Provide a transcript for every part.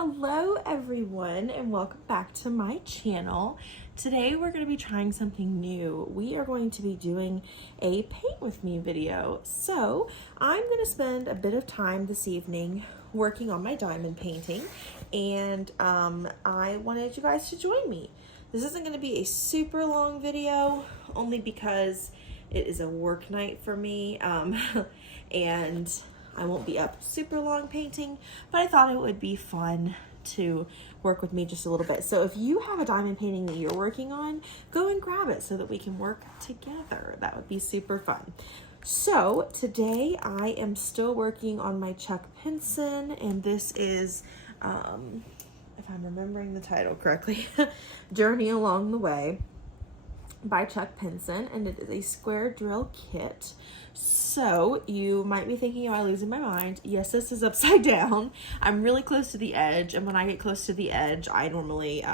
Hello everyone and welcome back to my channel. Today we're going to be trying something new. We are going to be doing a paint with me video. So I'm going to spend a bit of time this evening working on my diamond painting, and I wanted you guys to join me. This isn't going to be a super long video only because it is a work night for me and I won't be up super long painting, but I thought it would be fun to work with me just a little bit. So if you have a diamond painting that you're working on, go and grab it so that we can work together. That would be super fun. So today I am still working on my Chuck Pinson, and this is, if I'm remembering the title correctly, Journey Along the Way by Chuck Pinson, and it is a square drill kit. So you might be thinking, am I losing my mind? Yes, this is upside down. I'm really close to the edge, and when I get close to the edge, I normally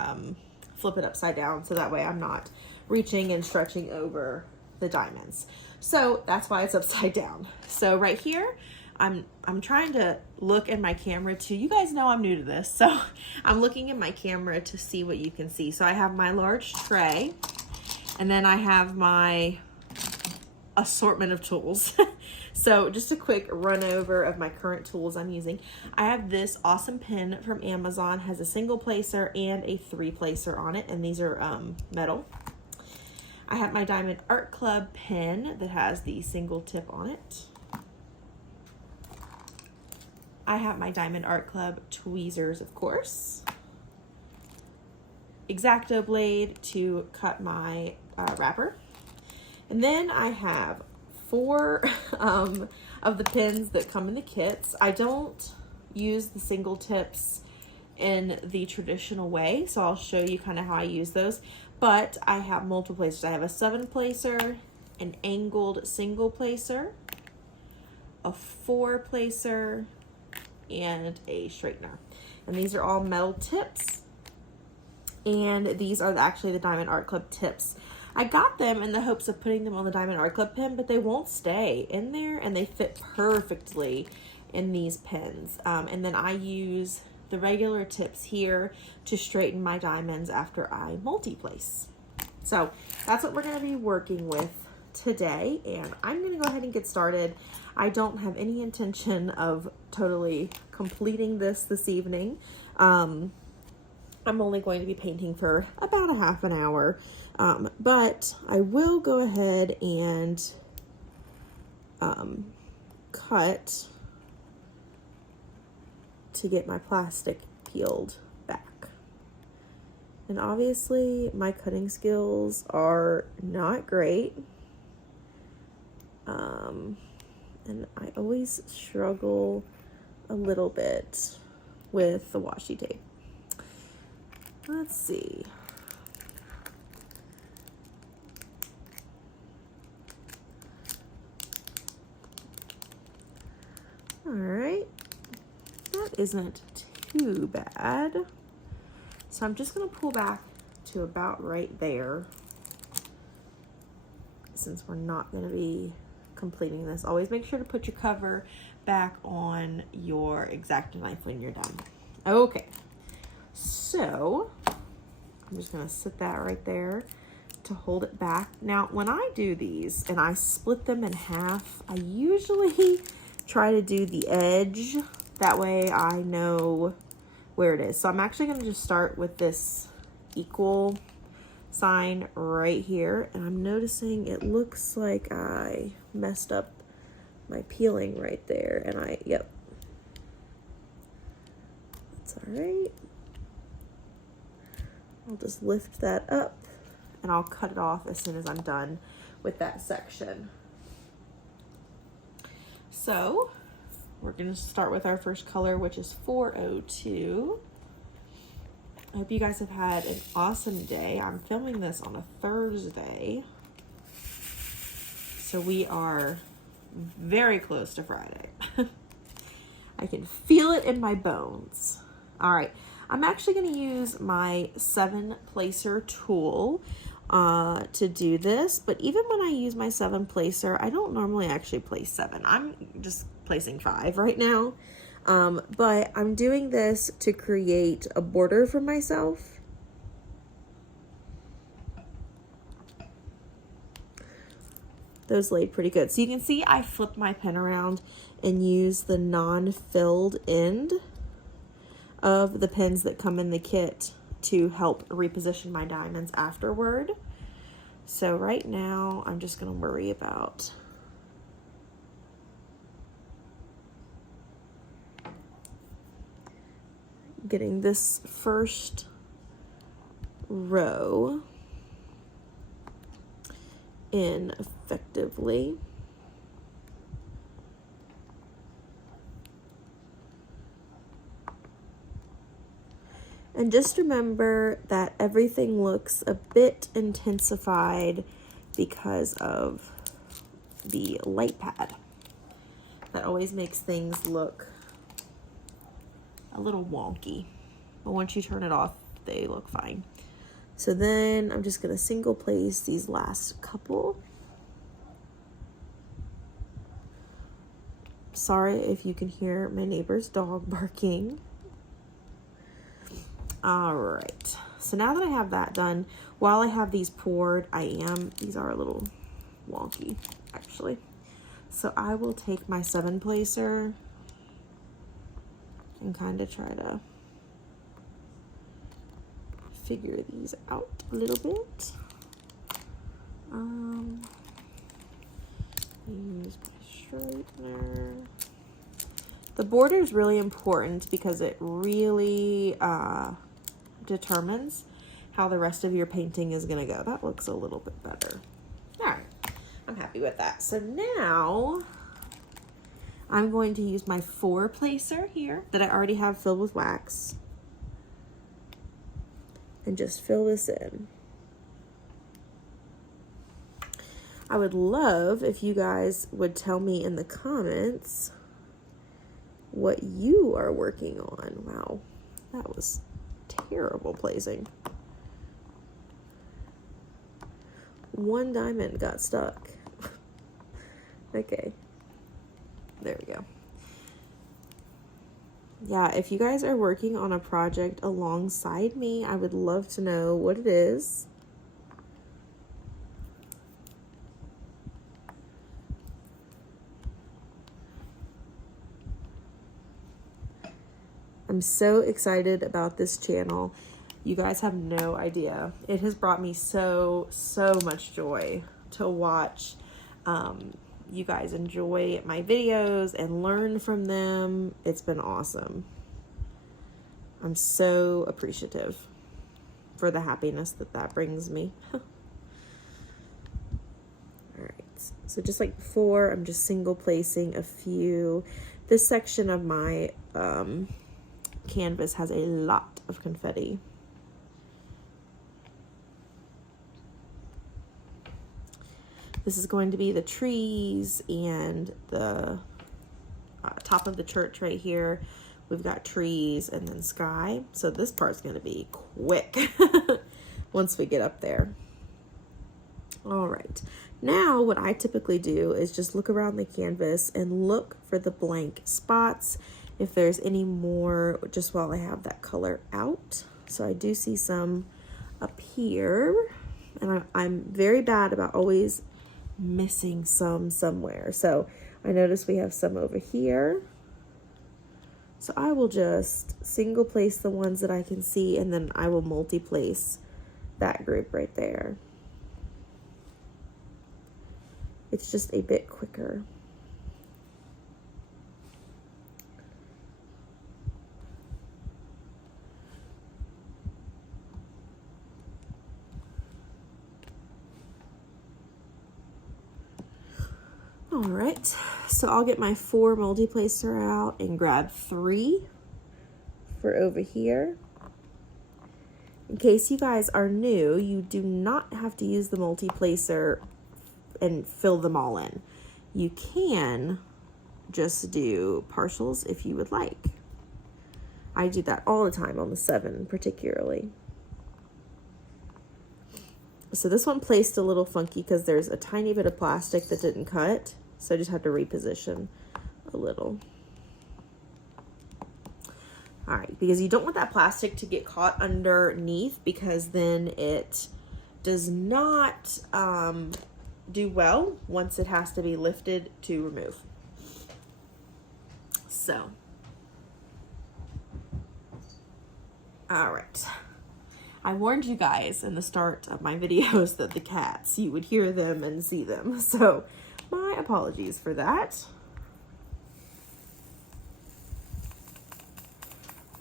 flip it upside down so that way I'm not reaching and stretching over the diamonds. So that's why it's upside down. So right here, I'm trying to look in my camera too. You guys know I'm new to this, so I'm looking in my camera to see what you can see. So I have my large tray, and then I have my assortment of tools. So just a quick run over of my current tools I'm using. I have this awesome pen from Amazon, has a single placer and a 3-placer on it, and these are metal. I have my Diamond Art Club pen that has the single tip on it. I have my Diamond Art Club tweezers, of course. X-Acto blade to cut my wrapper. And then I have 4 of the pins that come in the kits. I don't use the single tips in the traditional way, so I'll show you kind of how I use those. But I have multiple placers. I have a 7-placer, an angled single placer, a 4-placer, and a straightener. And these are all metal tips. And these are actually the Diamond Art Club tips. I got them in the hopes of putting them on the Diamond Art Club pen, but they won't stay in there, and they fit perfectly in these pens. And then I use the regular tips here to straighten my diamonds after I multi-place. So that's what we're going to be working with today, and I'm going to go ahead and get started. I don't have any intention of totally completing this evening. I'm only going to be painting for about a half an hour, but I will go ahead and cut to get my plastic peeled back. And obviously my cutting skills are not great, and I always struggle a little bit with the washi tape. Let's see. All right, that isn't too bad. So I'm just gonna pull back to about right there, since we're not gonna be completing this. Always make sure to put your cover back on your X-Acto knife when you're done. Okay. So I'm just going to sit that right there to hold it back. Now, when I do these and I split them in half, I usually try to do the edge. That way I know where it is. So I'm actually going to just start with this equal sign right here. And I'm noticing it looks like I messed up my peeling right there. And yep. That's all right. I'll just lift that up and I'll cut it off as soon as I'm done with that section. So we're going to start with our first color, which is 402. I hope you guys have had an awesome day. I'm filming this on a Thursday, so we are very close to Friday. I can feel it in my bones. All right. I'm actually going to use my 7-placer tool to do this, but even when I use my 7-placer, I don't normally actually place 7. I'm just placing 5 right now. But I'm doing this to create a border for myself. Those laid pretty good. So you can see I flipped my pen around and use the non-filled end of the pens that come in the kit to help reposition my diamonds afterward. So right now I'm just going to worry about getting this first row in effectively. And just remember that everything looks a bit intensified because of the light pad. That always makes things look a little wonky. But once you turn it off, they look fine. So then I'm just gonna single place these last couple. Sorry if you can hear my neighbor's dog barking. All right, so now that I have that done, while I have these poured, these are a little wonky actually. So I will take my 7-placer and kind of try to figure these out a little bit. Use my straightener. The border is really important because it really determines how the rest of your painting is going to go. That looks a little bit better. All right, I'm happy with that. So now I'm going to use my 4-placer here that I already have filled with wax and just fill this in. I would love if you guys would tell me in the comments what you are working on. Wow, that was terrible placing. One diamond got stuck. Okay, there we go. Yeah, if you guys are working on a project alongside me, I would love to know what it is. I'm so excited about this channel. You guys have no idea. It has brought me so much joy to watch you guys enjoy my videos and learn from them. It's been awesome. I'm so appreciative for the happiness that brings me. All right, so just like before, I'm just single placing a few. This section of my canvas has a lot of confetti. This is going to be the trees and the top of the church right here. We've got trees and then sky. So this part's going to be quick once we get up there. All right. Now what I typically do is just look around the canvas and look for the blank spots. If there's any more, just while I have that color out. So I do see some up here, and I'm very bad about always missing some somewhere. So I notice we have some over here. So I will just single place the ones that I can see, and then I will multi-place that group right there. It's just a bit quicker. All right, so I'll get my 4 multi-placer out and grab 3 for over here. In case you guys are new, you do not have to use the multi-placer and fill them all in. You can just do partials if you would like. I do that all the time on the 7 particularly. So this one placed a little funky because there's a tiny bit of plastic that didn't cut. So I just had to reposition a little. All right, because you don't want that plastic to get caught underneath, because then it does not do well once it has to be lifted to remove. So, all right. I warned you guys in the start of my videos that the cats, you would hear them and see them. So, my apologies for that.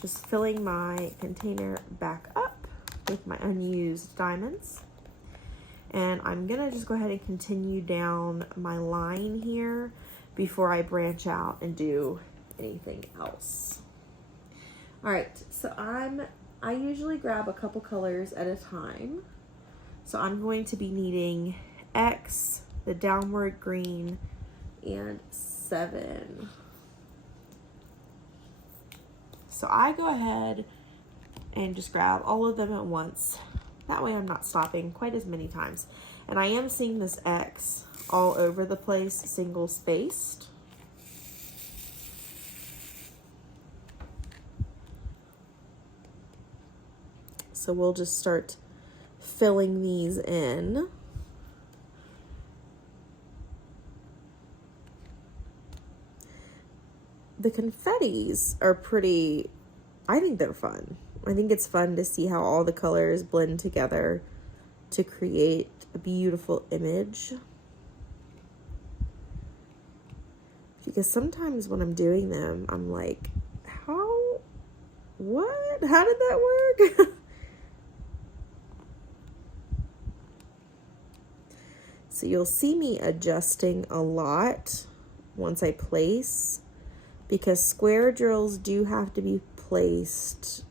Just filling my container back up with my unused diamonds. And I'm gonna just go ahead and continue down my line here before I branch out and do anything else. All right, so I usually grab a couple colors at a time. So I'm going to be needing X, the downward green, and 7. So I go ahead and just grab all of them at once. That way I'm not stopping quite as many times. And I am seeing this X all over the place, single spaced. So we'll just start filling these in. The confettis are pretty, I think they're fun. I think it's fun to see how all the colors blend together to create a beautiful image. Because sometimes when I'm doing them, I'm like, what? How did that work? So you'll see me adjusting a lot once I place, because square drills do have to be placed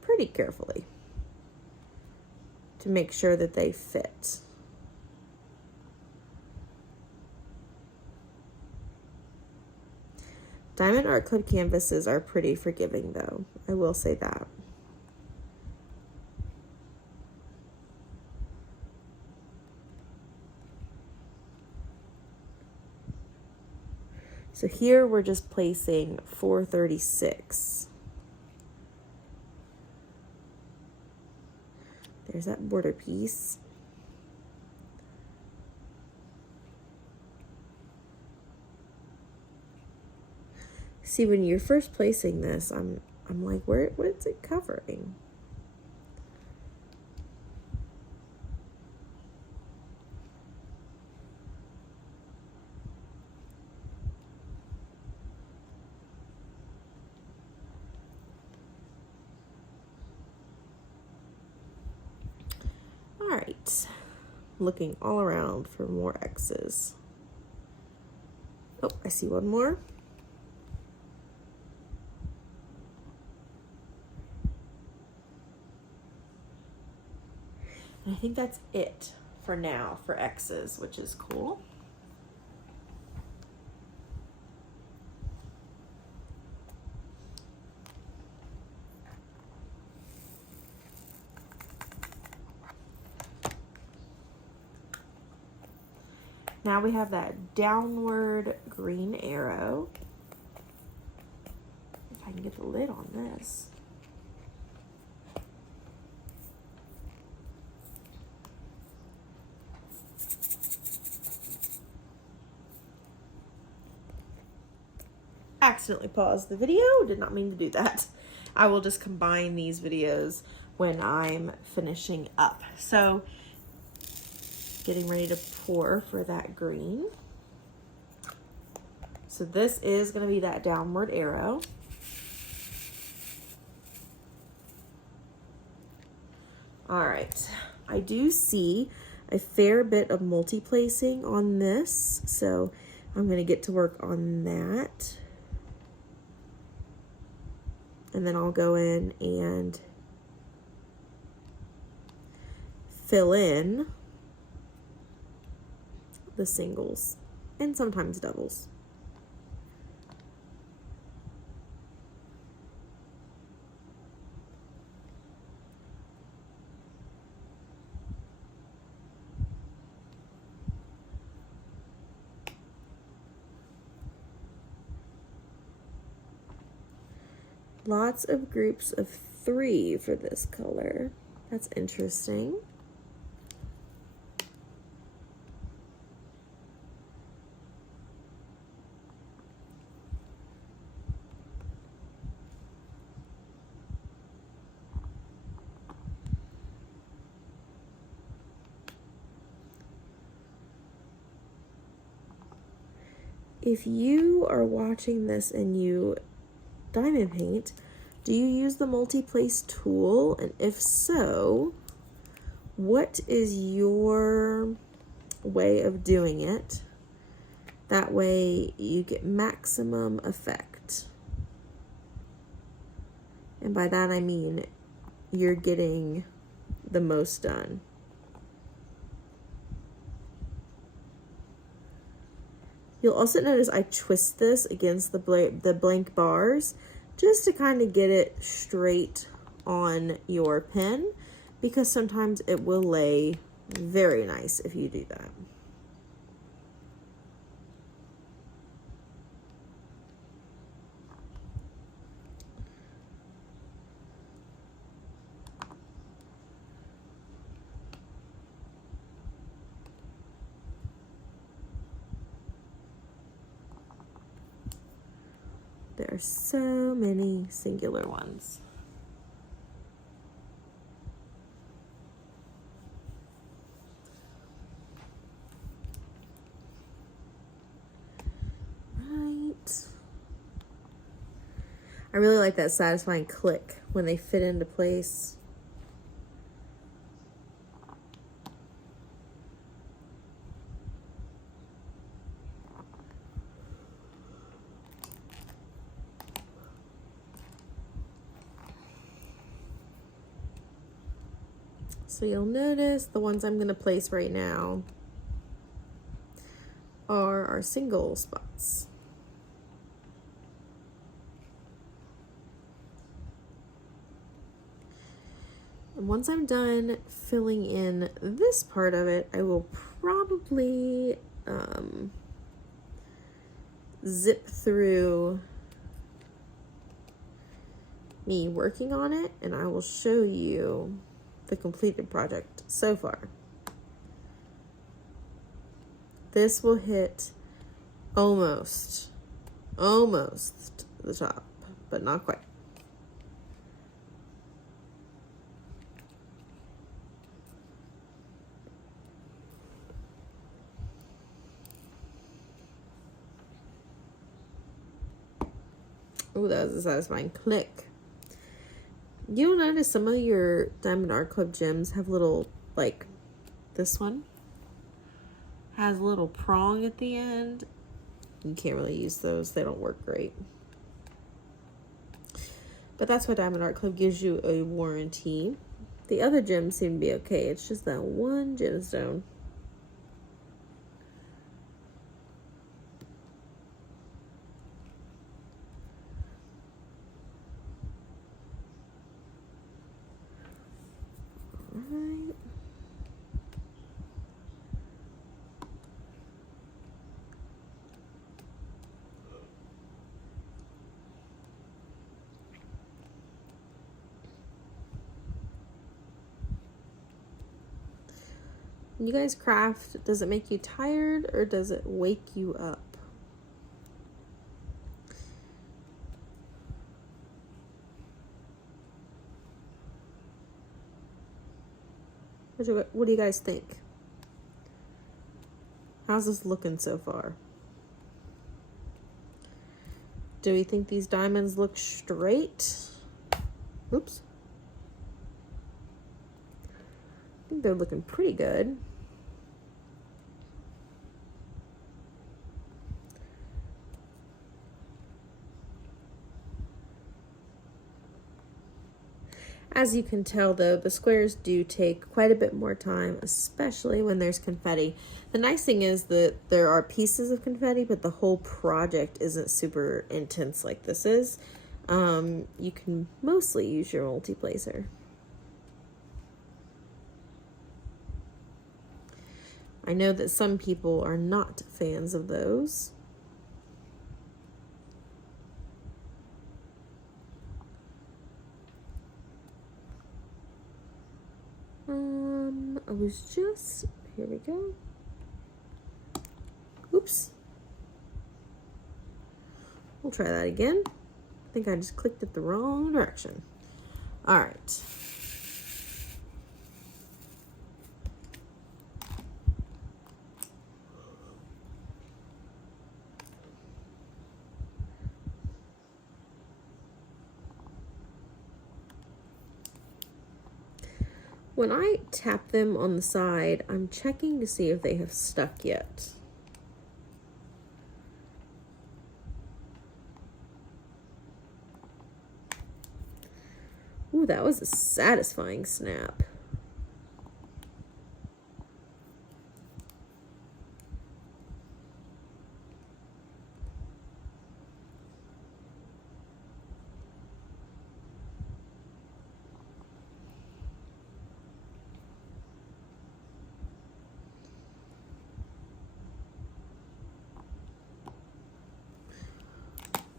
pretty carefully to make sure that they fit. Diamond Art Club canvases are pretty forgiving though, I will say that. So here we're just placing 436. There's that border piece. See, when you're first placing this, I'm like, what's it covering? All right, looking all around for more X's. Oh, I see one more. And I think that's it for now for X's, which is cool. Now we have that downward green arrow. If I can get the lid on this. Accidentally paused the video, did not mean to do that. I will just combine these videos when I'm finishing up. So, getting ready to pour for that green. So this is going to be that downward arrow. All right, I do see a fair bit of multi-placing on this, so I'm going to get to work on that. And then I'll go in and fill in the singles and sometimes doubles. Lots of groups of 3 for this color. That's interesting. If you are watching this and you diamond paint, do you use the multi-place tool? And if so, what is your way of doing it? That way you get maximum effect. And by that I mean you're getting the most done. You'll also notice I twist this against the blank bars just to kind of get it straight on your pen, because sometimes it will lay very nice if you do that. There are so many singular ones. Right. I really like that satisfying click when they fit into place. So you'll notice the ones I'm going to place right now are our single spots. And once I'm done filling in this part of it, I will probably zip through me working on it, and I will show you the completed project so far. This will hit almost the top, but not quite. Oh, that was a satisfying click. You'll notice some of your Diamond Art Club gems have little, like this one has a little prong at the end. You can't really use those, they don't work great. But that's why Diamond Art Club gives you a warranty. The other gems seem to be okay, it's just that one gemstone. When you guys craft, does it make you tired or does it wake you up? What do you guys think? How's this looking so far? Do we think these diamonds look straight? Oops. I think they're looking pretty good. As you can tell though, the squares do take quite a bit more time, especially when there's confetti. The nice thing is that there are pieces of confetti, but the whole project isn't super intense like this is. You can mostly use your multi-placer. I know that some people are not fans of those. here we go. Oops. We'll try that again. I think I just clicked it the wrong direction. All right. When I tap them on the side, I'm checking to see if they have stuck yet. Ooh, that was a satisfying snap.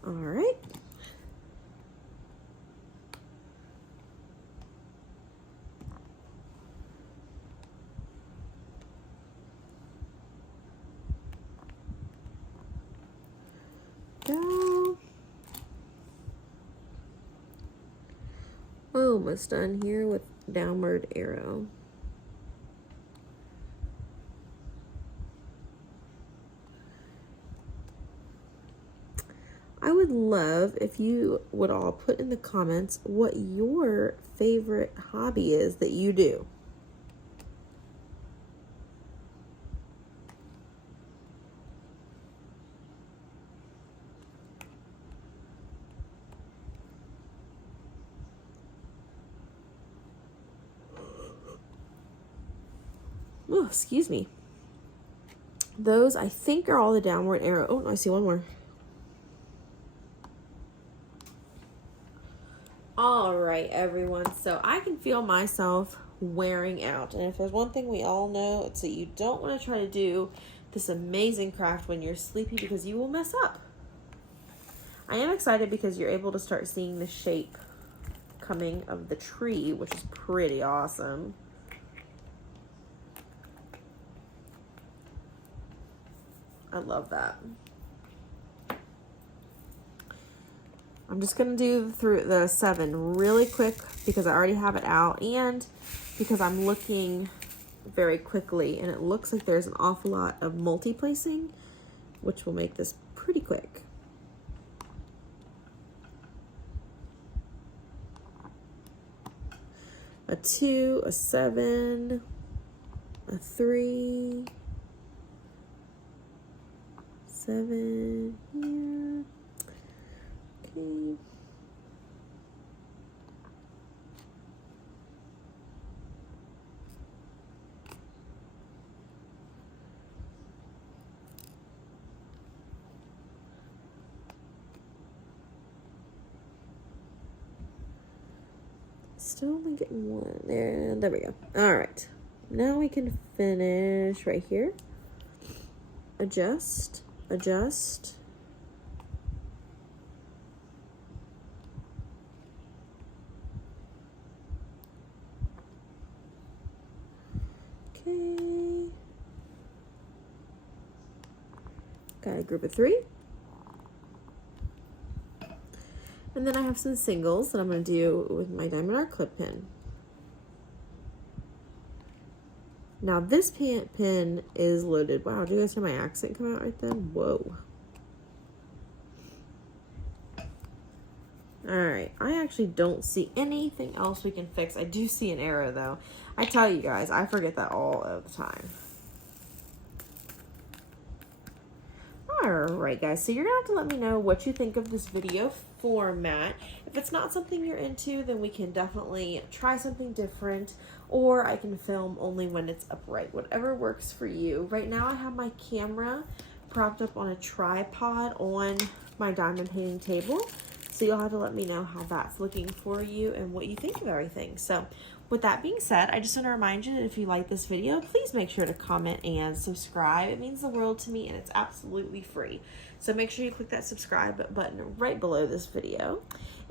All right. Go. Almost done here with downward arrow. I would love if you would all put in the comments what your favorite hobby is that you do. Oh, excuse me. Those, I think, are all the downward arrow. Oh, no, I see one more. All right, everyone. So I can feel myself wearing out. And if there's one thing we all know, it's that you don't want to try to do this amazing craft when you're sleepy because you will mess up. I am excited because you're able to start seeing the shape coming of the tree, which is pretty awesome. I love that. I'm just going to do through the 7 really quick because I already have it out and because I'm looking very quickly and it looks like there's an awful lot of multi-placing, which will make this pretty quick. A 2, a 7, a 3, 7 here. Okay. Still only getting one there. There we go. All right. Now we can finish right here. Adjust, adjust. Okay. Got a group of 3. And then I have some singles that I'm going to do with my Diamond Art clip pin. Now this pin is loaded. Wow, do you guys hear my accent come out right then? Whoa. Alright, I actually don't see anything else we can fix. I do see an arrow though. I tell you guys, I forget that all of the time. Alright guys, so you're going to have to let me know what you think of this video format. If it's not something you're into, then we can definitely try something different, or I can film only when it's upright. Whatever works for you. Right now I have my camera propped up on a tripod on my diamond painting table, so you'll have to let me know how that's looking for you and what you think of everything. So with that being said, I just want to remind you that if you like this video, please make sure to comment and subscribe. It means the world to me and it's absolutely free. So make sure you click that subscribe button right below this video.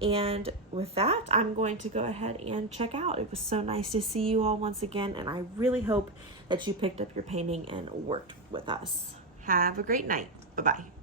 And with that, I'm going to go ahead and check out. It was so nice to see you all once again, and I really hope that you picked up your painting and worked with us. Have a great night. Bye-bye.